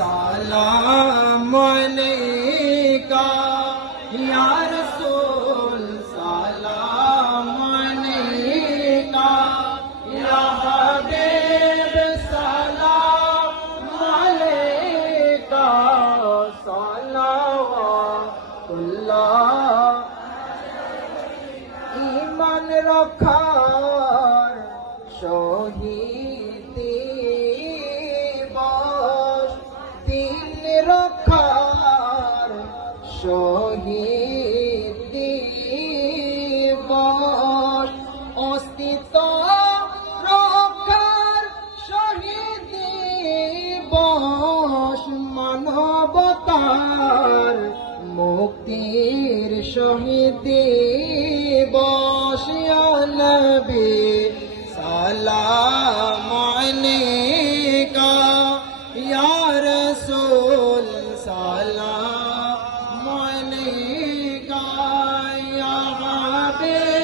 সালাম আলাইকা ইয়া রাসূল সালাম আলাইকা ইয়া হাবিব সালাম আলাইকা সালাওয়াতুল্লাহ ঈমান রক্ষার শহীদ দিবস দিন রক্ষার শহীদ দিবস অস্তিত্ব রক্ষার শহীদ দিবস মানবতার মুক্তির শহীদ দিবস ইয়া নবী সালাম আলাইকা ইয়া রাসূল সালাম আলাইকা ইয়া হাবিব